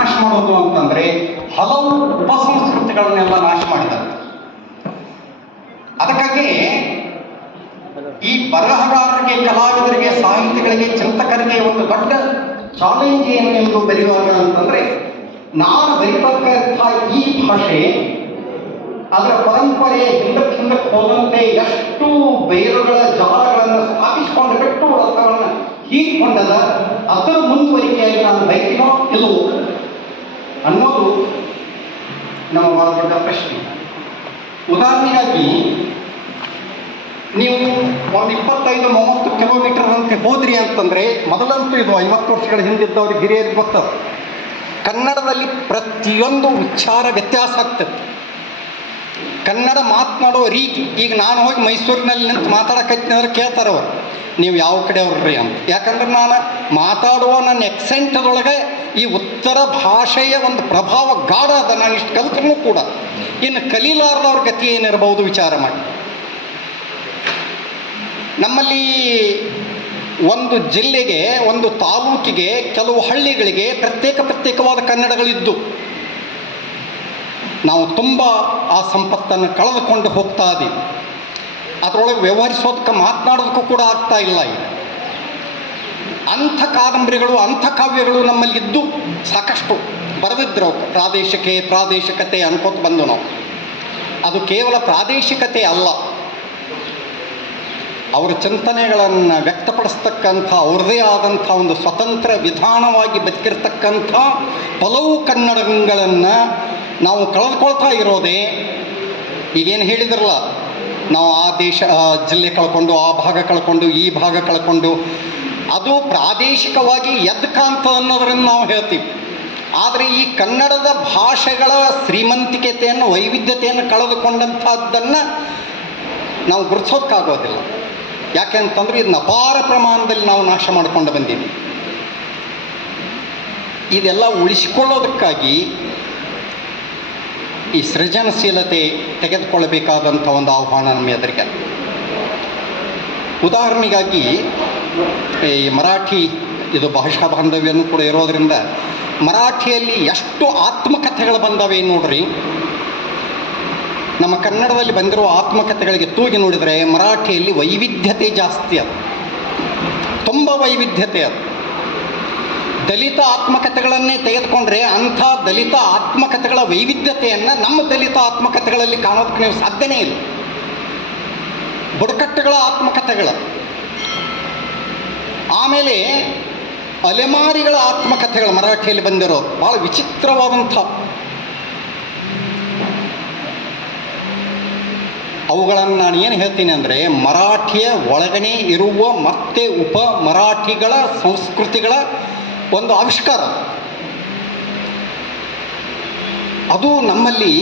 ನಾಶ ಮಾಡೋದು ಅಂತಂದ್ರೆ ಹಲವು ಉಪಸಂಸ್ಕೃತಿಗಳನ್ನೆಲ್ಲ ನಾಶ ಮಾಡಿದ್ದಾರೆ ಅದಕ್ಕಾಗಿ ಈ ಬರಹಗಾರರಿಗೆ, ಕಲಾವಿದರಿಗೆ, ಸಾಹಿತಿಗಳಿಗೆ, ಚಿಂತಕರಿಗೆ ಒಂದು ದೊಡ್ಡ ಚಾಲೆಂಜ್ ಏನು ಎಂದು ಬರೆಯುವಾಗ ಅಂತಂದ್ರೆ, ನಾನು ಬರೀತಕ್ಕಂಥ ಈ ಭಾಷೆ ಅದರ ಪರಂಪರೆ ಹಿಂದಕ್ಕೆ ಹಿಂದಕ್ಕೆ ಹೋದಂತೆ ಎಷ್ಟು ಬೇರುಗಳ ಜಾಲಗಳನ್ನು ಸ್ಥಾಪಿಸಿಕೊಂಡು ಬಿಟ್ಟು ರಸಗಳನ್ನು ಹೀರಿಕೊಂಡದ ಅದರ ಮುಂದುವರಿಕೆಯಾಗಿ ನಾನು ಬೈತೀನೋ ಇಲ್ಲವೋ? ಅನ್ನೋದು ನಮ್ಮ ಬಹಳ ದೊಡ್ಡ ಪ್ರಶ್ನೆ. ಉದಾಹರಣೆಗಾಗಿ, ನೀವು ಒಂದು ಇಪ್ಪತ್ತೈದು, ಮೂವತ್ತು ಕಿಲೋಮೀಟರ್ ಅಂತ ಹೋದ್ರಿ ಅಂತಂದ್ರೆ, ಮೊದಲಂತೂ ಇದು ಐವತ್ತು ವರ್ಷಗಳ ಹಿಂದಿದ್ದವ್ರಿಗೆ ಹಿರಿಯರಿಗೆ ಗೊತ್ತದ ಕನ್ನಡದಲ್ಲಿ ಪ್ರತಿಯೊಂದು ಉಚ್ಚಾರ ವ್ಯತ್ಯಾಸ ಆಗ್ತದೆ. ಕನ್ನಡ ಮಾತನಾಡೋ ರೀತಿ, ಈಗ ನಾನು ಹೋಗಿ ಮೈಸೂರಿನಲ್ಲಿ ನಿಂತು ಮಾತಾಡಕತ್ತೀನಿ ಅಂದ್ರೆ ಕೇಳ್ತಾರೆ ಅವರು. ನೀವು ಯಾವ ಕಡೆ ಅವ್ರಿ ಅಂತ. ಯಾಕಂದ್ರೆ ನಾನು ಮಾತಾಡುವ ನನ್ನ ಎಕ್ಸೆಂಟದೊಳಗೆ ಈ ಉತ್ತರ ಭಾಷೆಯ ಒಂದು ಪ್ರಭಾವ ಗಾಢ ಅದ. ನಾನು ಇಷ್ಟು ಕಲಿತ್ರೂ ಕೂಡ. ಇನ್ನು ಕಲೀಲಾರ್ದವ್ರ ಗತಿ ಏನಿರಬಹುದು ವಿಚಾರ ಮಾಡಿ. ನಮ್ಮಲ್ಲಿ ಒಂದು ಜಿಲ್ಲೆಗೆ, ಒಂದು ತಾಲೂಕಿಗೆ ಕೆಲವು ಹಳ್ಳಿಗಳಿಗೆ ಪ್ರತ್ಯೇಕ ಪ್ರತ್ಯೇಕವಾದ ಕನ್ನಡಗಳಿದ್ದು. ನಾವು ತುಂಬ ಆ ಸಂಪತ್ತನ್ನು ಕಳೆದುಕೊಂಡು ಹೋಗ್ತಾ ಇದ್ದೀವಿ ಅದರೊಳಗೆ ವ್ಯವಹರಿಸೋದಕ್ಕೆ ಮಾತನಾಡೋದಕ್ಕೂ ಕೂಡ ಆಗ್ತಾ ಇಲ್ಲ ಈಗ. ಅಂಥ ಕಾದಂಬರಿಗಳು ಅಂಥ ಕಾವ್ಯಗಳು ನಮ್ಮಲ್ಲಿದ್ದು ಸಾಕಷ್ಟು. ಬರೆದಿದ್ರು. ಪ್ರಾದೇಶಿಕೆ ಪ್ರಾದೇಶಿಕತೆ ಅನ್ಕೋತ ಬಂದು ನಾವು. ಅದು ಕೇವಲ ಪ್ರಾದೇಶಿಕತೆ ಅಲ್ಲ. ಅವರ ಚಿಂತನೆಗಳನ್ನು ವ್ಯಕ್ತಪಡಿಸ್ತಕ್ಕಂಥ ಅವ್ರದ್ದೇ ಆದಂಥ ಒಂದು ಸ್ವತಂತ್ರ ವಿಧಾನವಾಗಿ ಬದುಕಿರ್ತಕ್ಕಂಥ ಹಲವು ಕನ್ನಡಗಳನ್ನು ನಾವು ಕಳೆದುಕೊಳ್ತಾ ಇರೋದೇ, ಈಗೇನು ಹೇಳಿದ್ರಲ್ಲ, ನಾವು ಆ ದೇಶ ಜಿಲ್ಲೆ ಕಳ್ಕೊಂಡು, ಆ ಭಾಗ ಕಳ್ಕೊಂಡು, ಈ ಭಾಗ ಕಳ್ಕೊಂಡು ಅದು ಪ್ರಾದೇಶಿಕವಾಗಿ ಎದ್ಕಾಂತ ಅನ್ನೋದರಿಂದ ನಾವು ಹೇಳ್ತೀವಿ. ಆದರೆ ಈ ಕನ್ನಡದ ಭಾಷೆಗಳ ಶ್ರೀಮಂತಿಕತೆಯನ್ನು, ವೈವಿಧ್ಯತೆಯನ್ನು ಕಳೆದುಕೊಂಡಂಥದ್ದನ್ನು ನಾವು ಗುರುತಿಸೋದಕ್ಕಾಗೋದಿಲ್ಲ. ಯಾಕೆ ಅಂತಂದರೆ ಇದನ್ನ ಅಪಾರ ಪ್ರಮಾಣದಲ್ಲಿ ನಾವು ನಾಶ ಮಾಡಿಕೊಂಡು ಬಂದೀವಿ. ಇದೆಲ್ಲ ಉಳಿಸಿಕೊಳ್ಳೋದಕ್ಕಾಗಿ ಈ ಸೃಜನಶೀಲತೆ ತೆಗೆದುಕೊಳ್ಳಬೇಕಾದಂಥ ಒಂದು ಆಹ್ವಾನ ನಮ್ಮ ಎದುರಿಗೆ. ಉದಾಹರಣೆಗಾಗಿ ಈ ಮರಾಠಿ ಇದು ಭಾಷಾ ಬಾಂಧವ್ಯನೂ ಕೂಡ ಇರೋದರಿಂದ ಮರಾಠಿಯಲ್ಲಿ ಎಷ್ಟು ಆತ್ಮಕಥೆಗಳು ಬಂದವೆ ನೋಡ್ರಿ. ನಮ್ಮ ಕನ್ನಡದಲ್ಲಿ ಬಂದಿರುವ ಆತ್ಮಕಥೆಗಳಿಗೆ ತೂಗಿ ನೋಡಿದರೆ ಮರಾಠಿಯಲ್ಲಿ ವೈವಿಧ್ಯತೆ ಜಾಸ್ತಿ ಅದು. ತುಂಬ ವೈವಿಧ್ಯತೆ ಅದು. ದಲಿತ ಆತ್ಮಕಥೆಗಳನ್ನೇ ತೆಗೆದುಕೊಂಡ್ರೆ ಅಂಥ ದಲಿತ ಆತ್ಮಕಥೆಗಳ ವೈವಿಧ್ಯತೆಯನ್ನು ನಮ್ಮ ದಲಿತ ಆತ್ಮಕಥೆಗಳಲ್ಲಿ ಕಾಣೋದಕ್ಕೆ ನೀವು ಸಾಧ್ಯನೇ ಇಲ್ಲ. ಬುಡಕಟ್ಟುಗಳ ಆತ್ಮಕಥೆಗಳ. ಆಮೇಲೆ ಅಲೆಮಾರಿಗಳ ಆತ್ಮಕಥೆಗಳು ಮರಾಠಿಯಲ್ಲಿ ಬಂದಿರೋ ಭಾಳ ವಿಚಿತ್ರವಾದಂಥ ಅವುಗಳನ್ನು ನಾನು ಏನು ಹೇಳ್ತೀನಿ ಅಂದರೆ ಮರಾಠಿಯ ಒಳಗನೆ ಇರುವ ಮತ್ತೆ ಉಪ ಮರಾಠಿಗಳ ಸಂಸ್ಕೃತಿಗಳ ಒಂದು ಆವಿಷ್ಕಾರ. ಅದು ನಮ್ಮಲ್ಲಿ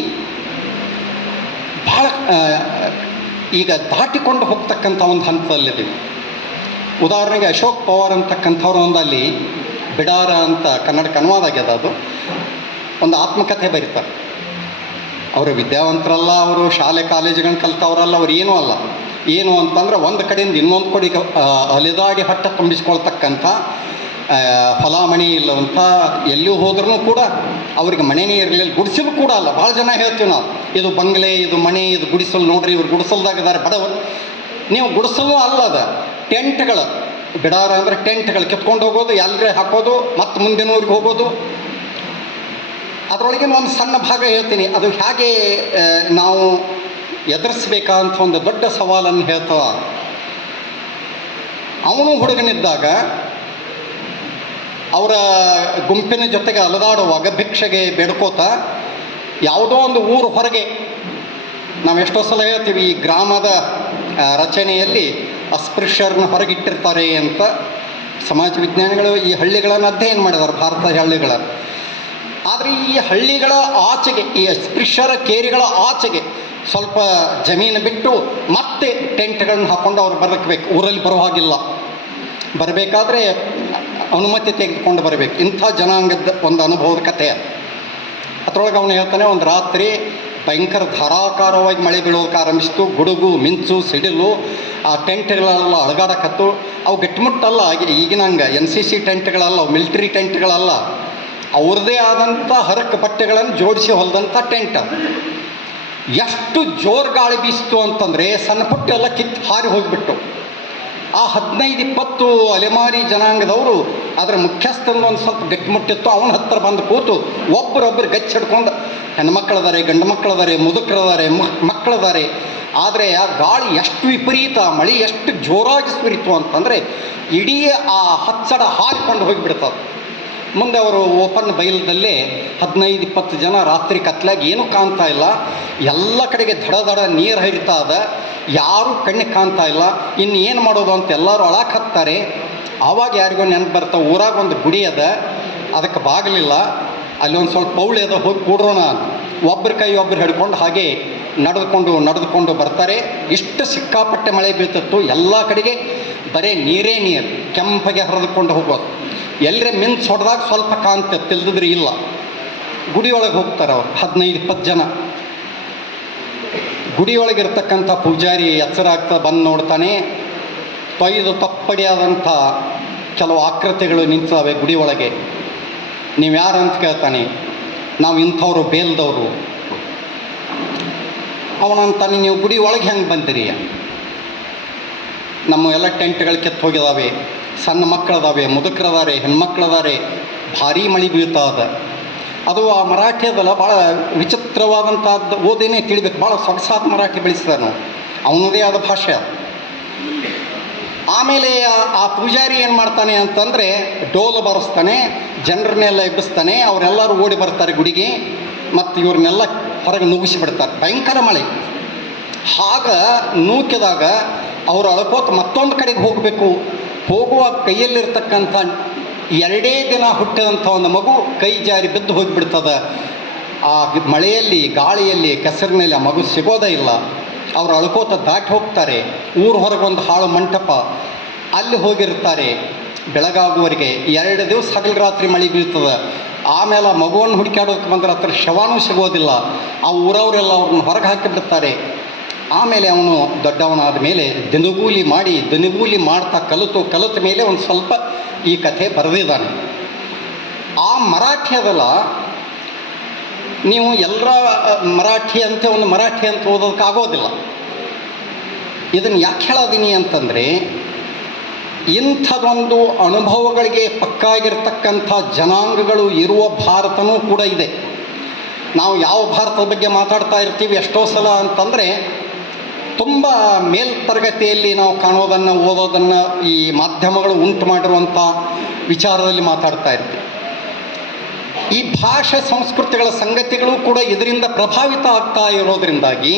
ಬಹಳ ಈಗ ದಾಟಿಕೊಂಡು ಹೋಗ್ತಕ್ಕಂಥ ಒಂದು ಹಂತದಲ್ಲಿದ್ದೀವಿ. ಉದಾಹರಣೆಗೆ ಅಶೋಕ್ ಪವಾರ್ ಅಂತಕ್ಕಂಥವ್ರು ಒಂದಲ್ಲಿ ಬಿಡಾರ ಅಂತ ಕನ್ನಡಕ್ಕೆ ಅನುವಾದ ಆಗ್ಯದ ಅದು. ಒಂದು ಆತ್ಮಕಥೆ ಬರೀತಾರೆ. ಅವರು ವಿದ್ಯಾವಂತರಲ್ಲ, ಅವರು ಶಾಲೆ ಕಾಲೇಜುಗಳನ್ನ ಕಲ್ತವ್ರಲ್ಲ, ಅವ್ರು ಏನೂ ಅಲ್ಲ. ಏನು ಅಂತಂದ್ರೆ ಒಂದು ಕಡೆಯಿಂದ ಇನ್ನೊಂದು ಅಲೆದಾಗಿ ಅಲೆದಾಡಿ ಹಟ್ಟ ತುಂಬಿಸ್ಕೊಳ್ತಕ್ಕಂಥ ಫಲಾಮಣಿ ಇಲ್ಲವಂಥ ಎಲ್ಲೂ ಹೋದ್ರೂ ಕೂಡ ಅವ್ರಿಗೆ ಮನೆನೇ ಇರಲಿಲ್ಲ. ಗುಡಿಸಲು ಕೂಡ ಅಲ್ಲ. ಭಾಳ ಜನ ಹೇಳ್ತೀವಿ ನಾವು, ಇದು ಬಂಗ್ಲೆ, ಇದು ಮನೆ ಇದು ಗುಡಿಸಲು ನೋಡ್ರಿ, ಇವ್ರು ಗುಡಿಸಲ್ದಾಗಿದ್ದಾರೆ ಬಡವರು. ನೀವು ಗುಡಿಸಲು ಅಲ್ಲ ಅದ. ಟೆಂಟ್ಗಳು, ಬಿಡಾರ ಅಂದರೆ ಟೆಂಟ್ಗಳು ಕಿತ್ಕೊಂಡು ಹೋಗೋದು ಎಲ್ಲರೇ ಹಾಕೋದು, ಮತ್ತು ಮುಂದಿನ ಊರಿಗೆ ಹೋಗೋದು. ಅದರೊಳಗೆ ಒಂದು ಸಣ್ಣ ಭಾಗ ಹೇಳ್ತೀನಿ. ಅದು ಹೇಗೆ ನಾವು ಎದುರಿಸ್ಬೇಕಂತ ಒಂದು ದೊಡ್ಡ ಸವಾಲನ್ನು ಹೇಳ್ತವ ಅವನು ಹುಡುಗನಿದ್ದಾಗ, ಅವರ ಗುಂಪಿನ ಜೊತೆಗೆ ಅಲದಾಡುವಾಗ, ಭಿಕ್ಷೆಗೆ ಬೇಡ್ಕೋತ, ಯಾವುದೋ ಒಂದು ಊರು ಹೊರಗೆ ನಾವು ಎಷ್ಟೋ ಸಲ ಹೇಳ್ತೀವಿ, ಈ ಗ್ರಾಮದ ರಚನೆಯಲ್ಲಿ ಅಸ್ಪೃಶ್ಯರನ್ನ ಹೊರಗಿಟ್ಟಿರ್ತಾರೆ ಅಂತ ಸಮಾಜ ವಿಜ್ಞಾನಿಗಳು ಈ ಹಳ್ಳಿಗಳನ್ನು ಅಧ್ಯಯನ ಮಾಡಿದ್ದಾರೆ ಭಾರತದ ಹಳ್ಳಿಗಳ. ಆದರೆ ಈ ಹಳ್ಳಿಗಳ ಆಚೆಗೆ, ಈ ಅಸ್ಪೃಶ್ಯರ ಕೇರಿಗಳ ಆಚೆಗೆ ಸ್ವಲ್ಪ ಜಮೀನು ಬಿಟ್ಟು ಮತ್ತೆ ಟೆಂಟ್ಗಳನ್ನು ಹಾಕ್ಕೊಂಡು ಅವ್ರು ಬರಬೇಕು ಊರಲ್ಲಿ ಬರೋ ಹಾಗಿಲ್ಲ. ಬರಬೇಕಾದ್ರೆ ಅನುಮತಿ ತೆಗೆದುಕೊಂಡು ಬರಬೇಕು. ಇಂಥ ಜನಾಂಗದ ಒಂದು ಅನುಭವದ ಕಥೆ. ಅದು ಅದರೊಳಗೆ ಅವನು ಹೇಳ್ತಾನೆ, ಒಂದು ರಾತ್ರಿ ಭಯಂಕರ ಧಾರಾಕಾರವಾಗಿ ಮಳೆ ಬೀಳೋಕೆ ಆರಂಭಿಸಿತು. ಗುಡುಗು, ಮಿಂಚು, ಸಿಡಿಲು, ಆ ಟೆಂಟ್ಗಳೆಲ್ಲ ಅಳಗಾಡಕತ್ತು ಅವು ಗಟ್ಟಿಮುಟ್ಟಲ್ಲ ಈಗಿನ ಹಂಗೆ ಎನ್ ಸಿ ಸಿ ಟೆಂಟ್ಗಳಲ್ಲ, ಅವು ಮಿಲ್ಟ್ರಿ ಟೆಂಟ್ಗಳಲ್ಲ, ಅವ್ರದ್ದೇ ಆದಂಥ ಹರಕ ಬಟ್ಟೆಗಳನ್ನು ಜೋಡಿಸಿ ಹೊಲ್ದಂಥ ಟೆಂಟ್. ಎಷ್ಟು ಜೋರು ಗಾಳಿ ಬೀಸ್ತು ಅಂತಂದರೆ ಸಣ್ಣ ಪುಟ್ಟ ಎಲ್ಲ ಕಿತ್ತು ಹಾರಿ ಹೋಗಿಬಿಟ್ಟು. ಆ ಹದಿನೈದು ಇಪ್ಪತ್ತು ಅಲೆಮಾರಿ ಜನಾಂಗದವರು ಅದರ ಮುಖ್ಯಸ್ಥನ ಒಂದು ಸ್ವಲ್ಪ ಗಟ್ಟಿಮುಟ್ಟಿತ್ತು ಅವನ ಹತ್ತಿರ ಬಂದು ಕೂತು ಒಬ್ಬರೊಬ್ಬರು ಗಚ್ಚಿ ಹಿಡ್ಕೊಂಡು, ಹೆಣ್ಮಕ್ಳದಾರೆ ಗಂಡು ಮಕ್ಕಳದಾರೆ ಮುದುಕರದಾರೆ ಮಕ್ಕಳದಾರೆ ಆದರೆ ಆ ಗಾಳಿ ಎಷ್ಟು ವಿಪರೀತ, ಮಳೆ ಎಷ್ಟು ಜೋರಾಗಿ ಸುರಿತು ಅಂತಂದರೆ ಇಡೀ ಆ ಹಚ್ಚಡ ಹಾರಿಕೊಂಡು ಹೋಗಿಬಿಡ್ತದೆ. ಮುಂದೆ ಅವರು ಓಪನ್ ಬೈಲದಲ್ಲಿ ಹದಿನೈದು, ಇಪ್ಪತ್ತು ಜನ ರಾತ್ರಿ ಕತ್ಲಾಗಿ ಏನೂ ಕಾಣ್ತಾ ಇಲ್ಲ. ಎಲ್ಲ ಕಡೆಗೆ ದಡ ದಡ ನೀರು ಹರಿತಾ ಇದೆ ಯಾರೂ ಕಣ್ಣಿಗೆ ಕಾಣ್ತಾ ಇಲ್ಲ. ಇನ್ನು ಏನು ಮಾಡೋದು ಅಂತ ಎಲ್ಲರೂ ಅಳಕ್ಕೆ ಹತ್ತಾರೆ. ಆವಾಗ ಯಾರಿಗೋ ನೆನಪು ಬರ್ತಾವೆ ಊರಾಗ ಒಂದು ಗುಡಿ ಅದ. ಅದಕ್ಕೆ ಬಾಗಿಲಿಲ್ಲ. ಅಲ್ಲಿ ಒಂದು ಸ್ವಲ್ಪ ಪೌಳಿ ಅದ, ಹೋಗಿ ಕೂಡ್ರೋಣ ಒಬ್ಬರ ಕೈ ಒಬ್ಬರು ಹಿಡ್ಕೊಂಡು ಹಾಗೆ ನಡೆದುಕೊಂಡು ನಡೆದುಕೊಂಡು ಬರ್ತಾರೆ. ಇಷ್ಟು ಸಿಕ್ಕಾಪಟ್ಟೆ ಮಳೆ ಬೀಳ್ತಿತ್ತು. ಎಲ್ಲ ಕಡೆಗೆ ಬರೇ ನೀರೇ ನೀರು. ಕೆಂಪಗೆ ಹರಿದುಕೊಂಡು ಹೋಗೋದು. ಎಲ್ಲರೇ ಮಿಂಚ್ ಹೊಡೆದಾಗ ಸ್ವಲ್ಪ ಕಾಂತ ತಿಳಿದ್ರೆ ಇಲ್ಲ. ಗುಡಿಯೊಳಗೆ ಹೋಗ್ತಾರೆ ಅವ್ರು, ಹದಿನೈದು, ಇಪ್ಪತ್ತು ಜನ. ಗುಡಿಯೊಳಗಿರ್ತಕ್ಕಂಥ ಪೂಜಾರಿ ಎಚ್ಚರ ಆಗ್ತಾ ಬಂದು ನೋಡ್ತಾನೆ. ತೊಯ್ದು ತಪ್ಪಡಿಯಾದಂಥ ಕೆಲವು ಆಕೃತಿಗಳು ನಿಂತವೆ ಗುಡಿ ನೀವು ಯಾರು ಅಂತ ಕೇಳ್ತಾನೆ, ನಾವು ಇಂಥವ್ರು, ಬೇಲ್ದವರು. ಅವನಂತಾನೆ ನೀವು ಗುಡಿ ಒಳಗೆ ಹೆಂಗೆ ಬಂದಿರಿ? ನಮ್ಮ ಎಲ್ಲ ಟೆಂಟ್ಗಳು ಕೆತ್ತು ಹೋಗಿದಾವೆ. ಸಣ್ಣ ಮಕ್ಕಳದಾವೆ, ಮುದುಕರದಾರೆ, ಹೆಣ್ಮಕ್ಳದಾರೆ, ಭಾರಿ ಮಳೆ ಬೀಳ್ತಾ ಅದ ಆ ಮರಾಠಿ ಅದಲ್ಲ ಭಾಳ ವಿಚಿತ್ರವಾದಂಥದ್ದು ಓದೇನೆ ತಿಳಿಬೇಕು, ಭಾಳ ಸೊಗಸಾದ ಮರಾಠಿ ಬೆಳೆಸ್ತಾನು ಅವನದೇ ಆದ ಭಾಷೆ ಆಮೇಲೆ ಆ- ಪೂಜಾರಿ ಏನು ಮಾಡ್ತಾನೆ ಅಂತಂದರೆ ಡೋಲು ಬರೆಸ್ತಾನೆ, ಜನರನ್ನೆಲ್ಲ ಎಬ್ಬಿಸ್ತಾನೆ, ಅವರೆಲ್ಲರೂ ಓಡಿ ಬರ್ತಾರೆ ಗುಡಿಗೆ, ಮತ್ತು ಇವ್ರನ್ನೆಲ್ಲ ಹೊರಗೆ ನುಗ್ಗಿಸಿ ಬಿಡ್ತಾರೆ. ಭಯಂಕರ ಮಳೆ. ಆಗ ನೂಕಿದಾಗ ಅವರು ಅಳ್ಕೋತ ಮತ್ತೊಂದು ಕಡೆಗೆ ಹೋಗಬೇಕು. ಹೋಗುವ ಕೈಯಲ್ಲಿರ್ತಕ್ಕಂಥ ಎರಡೇ ದಿನ ಹುಟ್ಟಿದಂಥ ಒಂದು ಮಗು ಕೈ ಜಾರಿ ಬಿದ್ದು ಹೋಗಿಬಿಡ್ತದೆ. ಆ ಮಳೆಯಲ್ಲಿ, ಗಾಳಿಯಲ್ಲಿ, ಕೆಸರಿನಲ್ಲಿ ಆ ಮಗು ಸಿಗೋದೇ ಇಲ್ಲ. ಅವರು ಅಳ್ಕೋತ ದಾಟಿ ಹೋಗ್ತಾರೆ. ಊರು ಹೊರಗೆ ಒಂದು ಹಾಳು ಮಂಟಪ. ಅಲ್ಲಿ ಹೋಗಿರ್ತಾರೆ. ಬೆಳಗಾಗುವವರೆಗೆ ಎರಡು ದಿವಸ ಹಗಲು ರಾತ್ರಿ ಮಳೆ ಬೀಳ್ತದೆ. ಆಮೇಲೆ ಆ ಮಗುವನ್ನು ಹುಡುಕಾಡೋದಕ್ಕೆ ಬಂದ್ರೆ ಹತ್ರ ಶವಾನೂ ಸಿಗೋದಿಲ್ಲ. ಆ ಊರವರೆಲ್ಲ ಅವ್ರನ್ನ ಹೊರಗೆ ಹಾಕಿಬಿಡ್ತಾರೆ ಆಮೇಲೆ ಅವನು ದೊಡ್ಡವನಾದ ಮೇಲೆ ದಿನಗೂಲಿ ಮಾಡಿ, ದಿನಗೂಲಿ ಮಾಡ್ತಾ ಕಲಿತು, ಕಲಿತ ಮೇಲೆ ಒಂದು ಸ್ವಲ್ಪ ಈ ಕಥೆ ಬರೆದಿದ್ದಾನೆ. ಆ ಮರಾಠಿ ಅದಲ್ಲ, ನೀವು ಎಲ್ಲರ ಮರಾಠಿ ಅಂತ, ಒಂದು ಮರಾಠಿ ಅಂತ ಓದೋದಕ್ಕಾಗೋದಿಲ್ಲ. ಇದನ್ನು ಯಾಕೆ ಹೇಳೋದೀನಿ ಅಂತಂದರೆ, ಇಂಥದೊಂದು ಅನುಭವಗಳಿಗೆ ಪಕ್ಕಾಗಿರ್ತಕ್ಕಂಥ ಜನಾಂಗಗಳು ಇರುವ ಭಾರತನೂ ಕೂಡ ಇದೆ. ನಾವು ಯಾವ ಭಾರತದ ಬಗ್ಗೆ ಮಾತಾಡ್ತಾ ಇರ್ತೀವಿ ಎಷ್ಟೋ ಸಲ ಅಂತಂದರೆ ತುಂಬ ಮೇಲ್ತರಗತಿಯಲ್ಲಿ ನಾವು ಕಾಣೋದನ್ನು ಓದೋದನ್ನು ಈ ಮಾಧ್ಯಮಗಳು ಉಂಟು ಮಾಡಿರುವಂಥ ವಿಚಾರದಲ್ಲಿ ಮಾತಾಡ್ತಾ ಇರ್ತೀವಿ. ಈ ಭಾಷಾ ಸಂಸ್ಕೃತಿಗಳ ಸಂಗತಿಗಳು ಕೂಡ ಇದರಿಂದ ಪ್ರಭಾವಿತ ಆಗ್ತಾ ಇರೋದರಿಂದಾಗಿ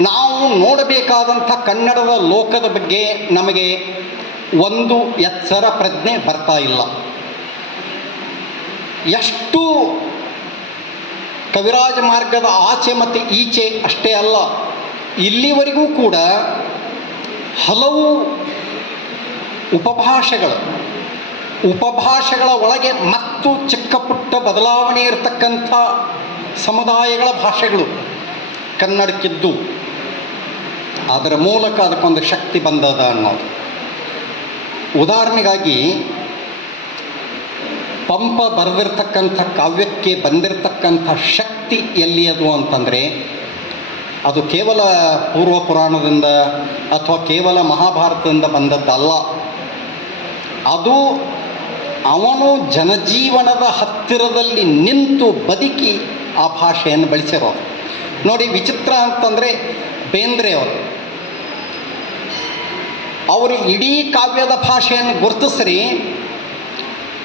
ನಾವು ನೋಡಬೇಕಾದಂಥ ಕನ್ನಡದ ಲೋಕದ ಬಗ್ಗೆ ನಮಗೆ ಒಂದು ಎಚ್ಚರ ಪ್ರಜ್ಞೆ ಬರ್ತಾ ಇಲ್ಲ. ಎಷ್ಟು ಕವಿರಾಜ ಮಾರ್ಗದ ಆಚೆ ಮತ್ತು ಈಚೆ ಅಷ್ಟೇ ಅಲ್ಲ. ಇಲ್ಲಿವರೆಗೂ ಕೂಡ ಹಲವು ಉಪಭಾಷೆಗಳು, ಉಪಭಾಷೆಗಳ ಒಳಗೆ ಮತ್ತು ಚಿಕ್ಕ ಪುಟ್ಟ ಬದಲಾವಣೆ ಇರತಕ್ಕಂಥ ಸಮುದಾಯಗಳ ಭಾಷೆಗಳು ಕನ್ನಡಕ್ಕಿದ್ದು. ಅದರ ಮೂಲಕ ಅದಕ್ಕೊಂದು ಶಕ್ತಿ ಬಂದದ ಅನ್ನೋದು. ಉದಾಹರಣೆಗಾಗಿ, ಪಂಪ ಬರೆದಿರ್ತಕ್ಕಂಥ ಕಾವ್ಯಕ್ಕೆ ಬಂದಿರತಕ್ಕಂಥ ಶಕ್ತಿ ಎಲ್ಲಿಯದು ಅಂತಂದರೆ ಅದು ಕೇವಲ ಪೂರ್ವ ಪುರಾಣದಿಂದ ಅಥವಾ ಕೇವಲ ಮಹಾಭಾರತದಿಂದ ಬಂದದ್ದಲ್ಲ. ಅದು ಅವನು ಜನಜೀವನದ ಹತ್ತಿರದಲ್ಲಿ ನಿಂತು ಬದುಕಿ ಆ ಭಾಷೆಯನ್ನು ಬಳಸಿರೋದು. ನೋಡಿ, ವಿಚಿತ್ರ ಅಂತಂದರೆ ಬೇಂದ್ರೆ ಅವರು. ಅವರು ಇಡೀ ಕಾವ್ಯದ ಭಾಷೆಯನ್ನು ಗುರುತಿಸ್ರಿ,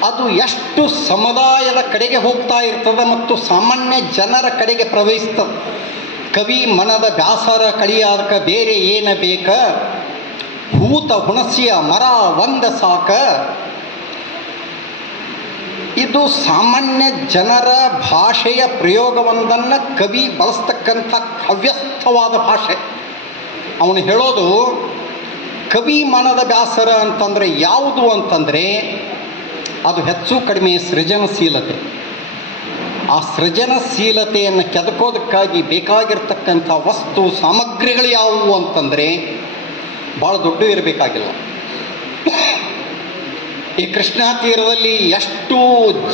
ಅದು ಎಷ್ಟು ಸಮುದಾಯದ ಕಡೆಗೆ ಹೋಗ್ತಾ ಇರ್ತದೆ ಮತ್ತು ಸಾಮಾನ್ಯ ಜನರ ಕಡೆಗೆ ಪ್ರವಹಿಸ್ತದೆ ಕವಿ ಮನದ ಬ್ಯಾಸರ ಕಳಿಯಾದಕ ಬೇರೆ ಏನ ಬೇಕ? ಭೂತ ಹುಣಸಿಯ ಮರ ಒಂದ ಸಾಕ. ಇದು ಸಾಮಾನ್ಯ ಜನರ ಭಾಷೆಯ ಪ್ರಯೋಗವೊಂದನ್ನು ಕವಿ ಬಳಸ್ತಕ್ಕಂಥ ಕವ್ಯಸ್ಥವಾದ ಭಾಷೆ. ಅವನು ಹೇಳೋದು, ಕವಿ ಮನದ ಬ್ಯಾಸರ ಅಂತಂದರೆ ಯಾವುದು ಅಂತಂದರೆ ಅದು ಹೆಚ್ಚು ಕಡಿಮೆ ಸೃಜನಶೀಲತೆ. ಆ ಸೃಜನಶೀಲತೆಯನ್ನು ಕೆದಕೋದಕ್ಕಾಗಿ ಬೇಕಾಗಿರ್ತಕ್ಕಂಥ ವಸ್ತು ಸಾಮಗ್ರಿಗಳು ಯಾವುವು ಅಂತಂದರೆ ಭಾಳ ದೊಡ್ಡ ಇರಬೇಕಾಗಿಲ್ಲ. ಈ ಕೃಷ್ಣಾ ತೀರದಲ್ಲಿ ಎಷ್ಟು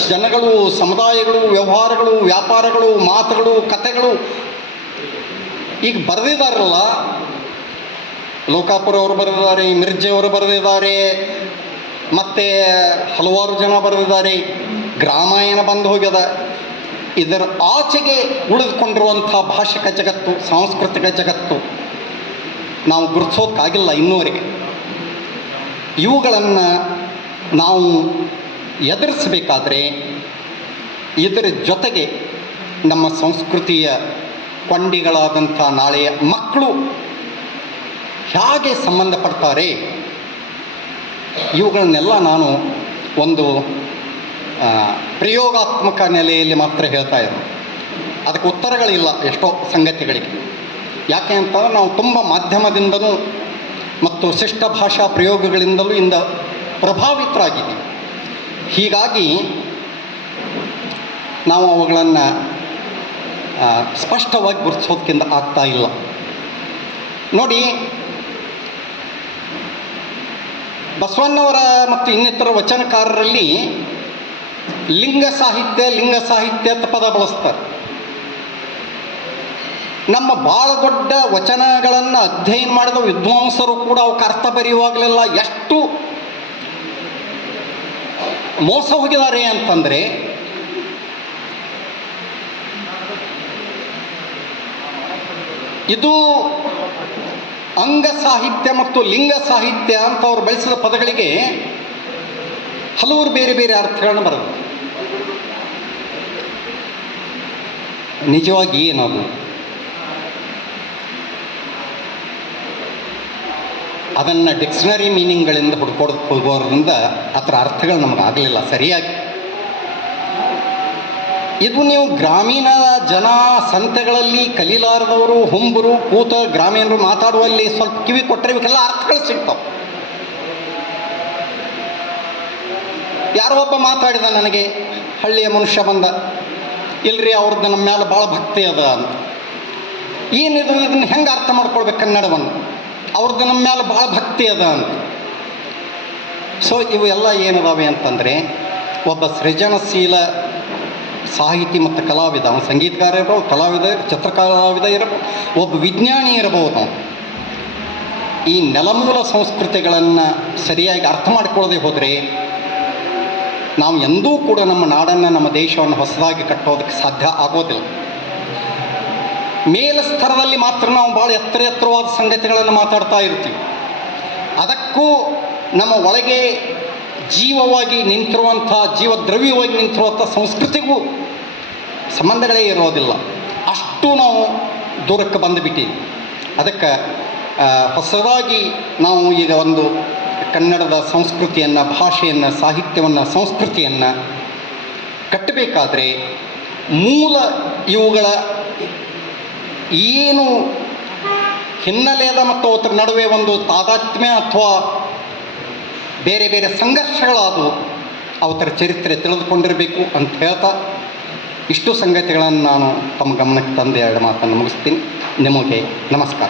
ಜನಗಳು, ಸಮುದಾಯಗಳು, ವ್ಯವಹಾರಗಳು, ವ್ಯಾಪಾರಗಳು, ಮಾತುಗಳು, ಕಥೆಗಳು ಈಗ ಬರೆದಿದ್ದಾರಲ್ಲ. ಲೋಕಾಪುರ ಅವರು ಬರೆದಿದ್ದಾರೆ, ಮಿರ್ಜೆ ಅವರು ಬರೆದಿದ್ದಾರೆ, ಮತ್ತು ಹಲವಾರು ಜನ ಬರೆದಿದ್ದಾರೆ. ಗ್ರಾಮಾಯಣ ಬಂದು ಹೋಗ್ಯದ. ಇದರ ಆಚೆಗೆ ಉಳಿದುಕೊಂಡಿರುವಂಥ ಭಾಷಿಕ ಜಗತ್ತು, ಸಾಂಸ್ಕೃತಿಕ ಜಗತ್ತು ನಾವು ಗುರುತಿಸೋದಕ್ಕಾಗಿಲ್ಲ ಇನ್ನೂವರೆಗೆ. ಇವುಗಳನ್ನು ನಾವು ಎದುರಿಸಬೇಕಾದ್ರೆ ಇದರ ಜೊತೆಗೆ ನಮ್ಮ ಸಂಸ್ಕೃತಿಯ ಕೊಂಡಿಗಳಾದಂಥ ನಾಳೆಯ ಮಕ್ಕಳು ಹೇಗೆ ಸಂಬಂಧಪಡ್ತಾರೆ? ಇವುಗಳನ್ನೆಲ್ಲ ನಾನು ಒಂದು ಪ್ರಯೋಗಾತ್ಮಕ ನೆಲೆಯಲ್ಲಿ ಮಾತ್ರ ಹೇಳ್ತಾ ಇರೋದು. ಅದಕ್ಕೆ ಉತ್ತರಗಳಿಲ್ಲ ಎಷ್ಟೋ ಸಂಗತಿಗಳಿಗೆ. ಯಾಕೆ ಅಂತಂದರೆ ನಾವು ತುಂಬ ಮಾಧ್ಯಮದಿಂದಲೂ ಮತ್ತು ಶಿಷ್ಟ ಭಾಷಾ ಪ್ರಯೋಗಗಳಿಂದಲೂ ಇಂದ ಪ್ರಭಾವಿತರಾಗಿದ್ದೀವಿ. ಹೀಗಾಗಿ ನಾವು ಅವುಗಳನ್ನು ಸ್ಪಷ್ಟವಾಗಿ ಗುರುತಿಸೋದಕ್ಕಿಂತ ಆಗ್ತಾ ಇಲ್ಲ. ನೋಡಿ, ಬಸವಣ್ಣವರ ಮತ್ತು ಇನ್ನಿತರ ವಚನಕಾರರಲ್ಲಿ ಲಿಂಗ ಸಾಹಿತ್ಯ ಲಿಂಗ ಸಾಹಿತ್ಯ ಅಂತ ಪದ ಬಳಸ್ತಾರೆ. ನಮ್ಮ ಭಾಳ ದೊಡ್ಡ ವಚನಗಳನ್ನು ಅಧ್ಯಯನ ಮಾಡಿದ ವಿದ್ವಾಂಸರು ಕೂಡ ಅವಕ್ಕೆ ಅರ್ಥ ಬರೆಯುವಾಗಲೆಲ್ಲ ಎಷ್ಟು ಮೋಸ ಹೋಗಿದ್ದಾರೆ ಅಂತಂದರೆ, ಇದು ಅಂಗ ಸಾಹಿತ್ಯ ಮತ್ತು ಲಿಂಗ ಸಾಹಿತ್ಯ ಅಂತ ಅವ್ರು ಬಳಸಿದ ಪದಗಳಿಗೆ ಹಲವರು ಬೇರೆ ಬೇರೆ ಅರ್ಥಗಳನ್ನು ಬರೆದು ನಿಜವಾಗಿ ಏನದು ಅದನ್ನು ಡಿಕ್ಷನರಿ ಮೀನಿಂಗ್ಗಳಿಂದ ಹುಡ್ಕೊಡ್ ಹೋಗೋದ್ರಿಂದ ಅದರ ಅರ್ಥಗಳು ನಮಗೆ ಆಗಲಿಲ್ಲ ಸರಿಯಾಗಿ. ಇದು ನೀವು ಗ್ರಾಮೀಣ ಜನ ಸಂತೆಗಳಲ್ಲಿ ಕಲೀಲಾರದವರು, ಹುಂಬರು, ಕೂತ ಗ್ರಾಮೀಣರು ಮಾತಾಡುವಲ್ಲಿ ಸ್ವಲ್ಪ ಕಿವಿ ಕೊಟ್ಟರೆ ಇವಕ್ಕೆಲ್ಲ ಅರ್ಥಗಳು ಸಿಗ್ತಾವೆ. ಯಾರೋ ಒಬ್ಬ ಮಾತಾಡಿದ ನನಗೆ, ಹಳ್ಳಿಯ ಮನುಷ್ಯ ಬಂದ. ಇಲ್ರಿ ಅವ್ರದ್ದು ನಮ್ಮ ಮ್ಯಾಲೆ ಭಾಳ ಭಕ್ತಿ ಅದ ಅಂತ. ಏನಿದು ಇದನ್ನು ಹೆಂಗೆ ಅರ್ಥ ಮಾಡ್ಕೊಳ್ಬೇಕು ಕನ್ನಡವನ್ನು? ಅವ್ರದ್ದು ನಮ್ಮ ಮ್ಯಾಲೆ ಭಾಳ ಭಕ್ತಿ ಅದ ಅಂತ. ಸೊ ಇವು ಎಲ್ಲ ಏನದಾವೆ ಅಂತಂದರೆ, ಒಬ್ಬ ಸೃಜನಶೀಲ ಸಾಹಿತಿ ಮತ್ತು ಕಲಾವಿದ, ಅವನು ಸಂಗೀತಗಾರ ಇರ್ಬೋದು, ಕಲಾವಿದ, ಚಿತ್ರಕಲಾವಿದ ಇರಬಹುದು ಒಬ್ಬ ವಿಜ್ಞಾನಿ ಇರಬಹುದು ಈ ನೆಲಮೂಲ ಸಂಸ್ಕೃತಿಗಳನ್ನು ಸರಿಯಾಗಿ ಅರ್ಥ ಮಾಡಿಕೊಳ್ಳದೆ ಹೋದರೆ ನಾವು ಎಂದೂ ಕೂಡ ನಮ್ಮ ನಾಡನ್ನು, ನಮ್ಮ ದೇಶವನ್ನು ಹೊಸದಾಗಿ ಕಟ್ಟೋದಕ್ಕೆ ಸಾಧ್ಯ ಆಗೋದಿಲ್ಲ. ಮೇಲ ಸ್ತರದಲ್ಲಿ ಮಾತ್ರ ನಾವು ಭಾಳ ಎತ್ತರ ಎತ್ತರವಾದ ಸಂಗತಿಗಳನ್ನು ಮಾತಾಡ್ತಾ ಇರ್ತೀವಿ. ಅದಕ್ಕೂ ನಮ್ಮ ಒಳಗೆ ಜೀವವಾಗಿ ನಿಂತಿರುವಂಥ, ಜೀವದ್ರವ್ಯವಾಗಿ ನಿಂತಿರುವಂಥ ಸಂಸ್ಕೃತಿಗೂ ಸಂಬಂಧಗಳೇ ಇರೋದಿಲ್ಲ. ಅಷ್ಟು ನಾವು ದೂರಕ್ಕೆ ಬಂದುಬಿಟ್ಟಿವಿ ಅದಕ್ಕೆ ಹೊಸದಾಗಿ ನಾವು ಈಗ ಒಂದು ಕನ್ನಡದ ಸಂಸ್ಕೃತಿಯನ್ನು, ಭಾಷೆಯನ್ನು, ಸಾಹಿತ್ಯವನ್ನು, ಸಂಸ್ಕೃತಿಯನ್ನು ಕಟ್ಟಬೇಕಾದ್ರೆ ಮೂಲ ಇವುಗಳ ಏನು ಹಿನ್ನೆಲೆಯದ ಮತ್ತು ಅದರ ನಡುವೆ ಒಂದು ತಾದಾತ್ಮ್ಯ ಅಥವಾ ಬೇರೆ ಬೇರೆ ಸಂಘರ್ಷಗಳಾದವು ಅವತರ ಚರಿತ್ರೆ ತಿಳಿದುಕೊಂಡಿರಬೇಕು ಅಂತ ಹೇಳ್ತಾ ಇಷ್ಟು ಸಂಗತಿಗಳನ್ನು ನಾನು ತಮ್ಮ ಗಮನಕ್ಕೆ ತಂದೆ ಎರಡು ಮಾತನ್ನು ಮುಗಿಸ್ತೀನಿ. ನಿಮಗೆ ನಮಸ್ಕಾರ.